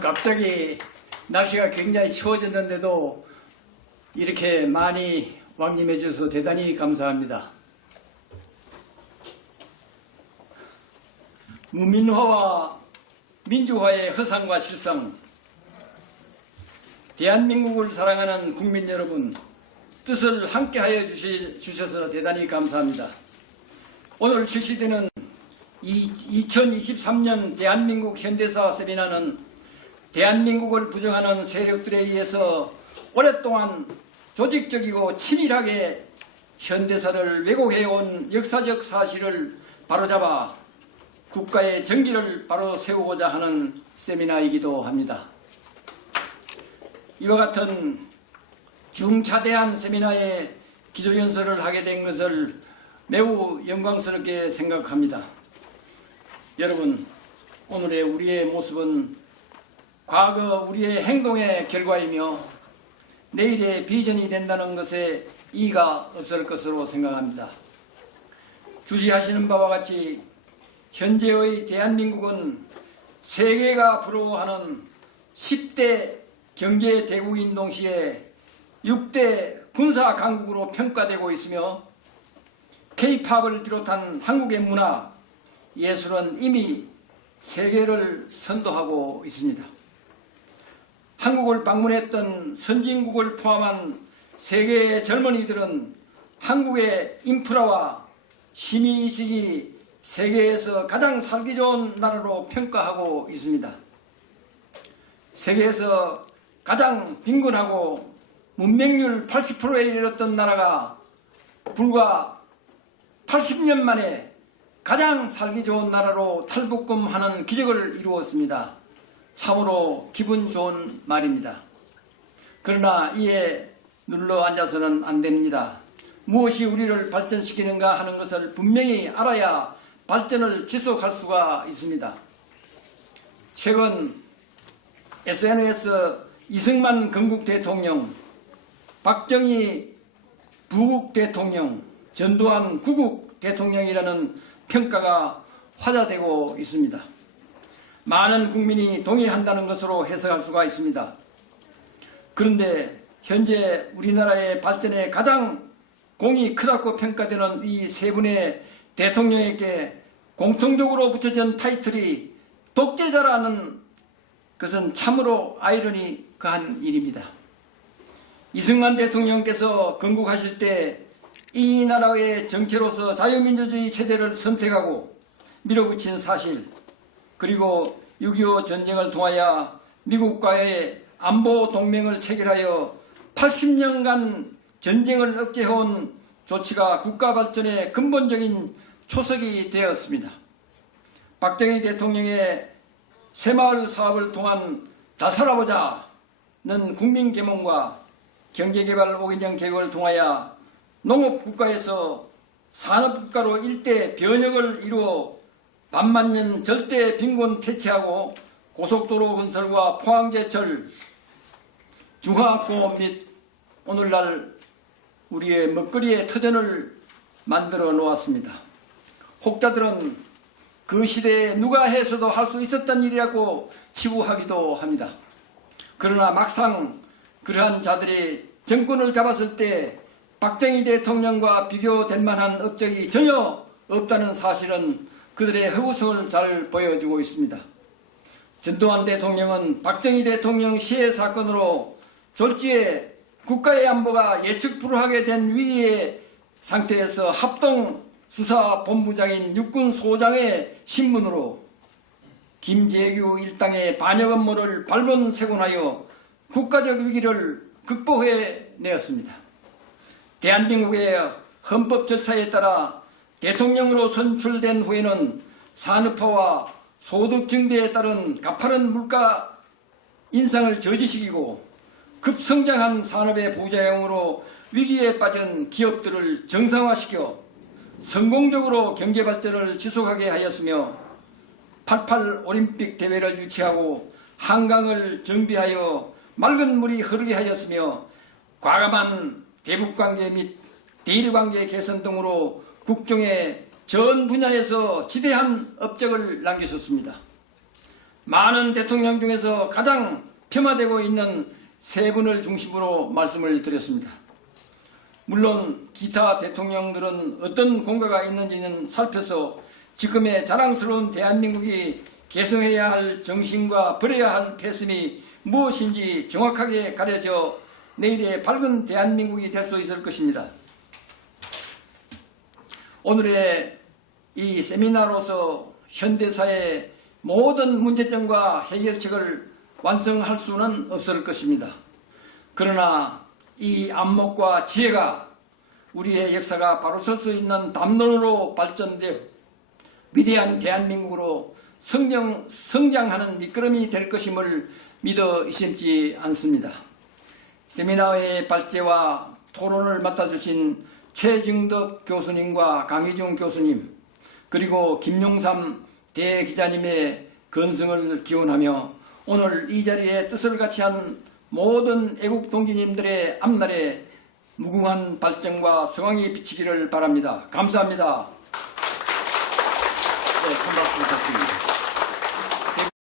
갑자기 날씨가 굉장히 추워졌는데도 이렇게 많이 왕림해 주셔서 대단히 감사합니다. 무민화와 민주화의 허상과 실상, 대한민국을 사랑하는 국민 여러분, 뜻을 함께하여 주셔서 대단히 감사합니다. 오늘 실시되는 2023년 대한민국 현대사 세미나는 대한민국을 부정하는 세력들에 의해서 오랫동안 조직적이고 치밀하게 현대사를 왜곡해온 역사적 사실을 바로잡아 국가의 정기를 바로 세우고자 하는 세미나이기도 합니다. 이와 같은 중차대한 세미나에 기조연설을 하게 된 것을 매우 영광스럽게 생각합니다. 여러분, 오늘의 우리의 모습은 과거 우리의 행동의 결과이며 내일의 비전이 된다는 것에 이의가 없을 것으로 생각합니다. 주시하시는 바와 같이 현재의 대한민국은 세계가 부러워하는 10대 경제 대국인 동시에 6대 군사 강국으로 평가되고 있으며 K-팝을 비롯한 한국의 문화, 예술은 이미 세계를 선도하고 있습니다. 한국을 방문했던 선진국을 포함한 세계의 젊은이들은 한국의 인프라와 시민의식이 세계에서 가장 살기 좋은 나라로 평가하고 있습니다. 세계에서 가장 빈곤하고 문맹률 80%에 이르렀던 나라가 불과 80년 만에 가장 살기 좋은 나라로 탈북금하는 기적을 이루었습니다. 참으로 기분 좋은 말입니다. 그러나 이에 눌러 앉아서는 안 됩니다. 무엇이 우리를 발전시키는가 하는 것을 분명히 알아야 발전을 지속할 수가 있습니다. 최근 SNS 이승만 건국 대통령, 박정희 부국 대통령, 전두환 구국 대통령이라는 평가가 화자되고 있습니다. 많은 국민이 동의한다는 것으로 해석할 수가 있습니다. 그런데 현재 우리나라의 발전에 가장 공이 크다고 평가되는 이 세 분의 대통령에게 공통적으로 붙여진 타이틀이 독재자라는 것은 참으로 아이러니한 일입니다. 이승만 대통령께서 건국하실 때 이 나라의 정체로서 자유민주주의 체제를 선택하고 밀어붙인 사실 그리고 6.25 전쟁을 통하여 미국과의 안보 동맹을 체결하여 80년간 전쟁을 억제해온 조치가 국가 발전의 근본적인 초석이 되었습니다. 박정희 대통령의 새마을 사업을 통한 잘 살아보자는 국민 계몽과 경제개발 5개년 계획을 통하여 농업국가에서 산업국가로 일대 변혁을 이루어 반만년 절대 빈곤 퇴치하고 고속도로 건설과 포항제철, 중화공업 및 오늘날 우리의 먹거리의 터전을 만들어 놓았습니다. 혹자들은 그 시대에 누가 해서도 할 수 있었던 일이라고 치부하기도 합니다. 그러나 막상 그러한 자들이 정권을 잡았을 때 박정희 대통령과 비교될 만한 업적이 전혀 없다는 사실은 그들의 허구성을 잘 보여주고 있습니다. 전두환 대통령은 박정희 대통령 시해 사건으로 졸지에 국가의 안보가 예측 불허하게 된 위기의 상태에서 합동 수사본부장인 육군 소장의 신분으로 김재규 일당의 반역 업무를 발본세곤하여 국가적 위기를 극복해 내었습니다. 대한민국의 헌법 절차에 따라 대통령으로 선출된 후에는 산업화와 소득 증대에 따른 가파른 물가 인상을 저지시키고 급성장한 산업의 부자용으로 위기에 빠진 기업들을 정상화시켜 성공적으로 경제 발전을 지속하게 하였으며 88 올림픽 대회를 유치하고 한강을 정비하여 맑은 물이 흐르게 하였으며 과감한 대북관계 및 대일관계 개선 등으로 국정의 전 분야에서 지대한 업적을 남기셨습니다. 많은 대통령 중에서 가장 폄하되고 있는 세 분을 중심으로 말씀을 드렸습니다. 물론 기타 대통령들은 어떤 공과가 있는지는 살펴서 지금의 자랑스러운 대한민국이 개성해야 할 정신과 버려야 할 패습이 무엇인지 정확하게 가려져 내일의 밝은 대한민국이 될 수 있을 것입니다. 오늘의 이 세미나로서 현대사의 모든 문제점과 해결책을 완성할 수는 없을 것입니다. 그러나 이 안목과 지혜가 우리의 역사가 바로 설 수 있는 담론으로 발전되어 위대한 대한민국으로 성장, 성장하는 밑거름이 될 것임을 믿어 의심치 않습니다. 세미나의 발제와 토론을 맡아주신 최증덕 교수님과 강희중 교수님 그리고 김용삼 대기자님의 건승을 기원하며 오늘 이 자리에 뜻을 같이 한 모든 애국 동지님들의 앞날에 무궁한 발전과 성황이 비치기를 바랍니다. 감사합니다. 네, 큰 박수 부탁드립니다.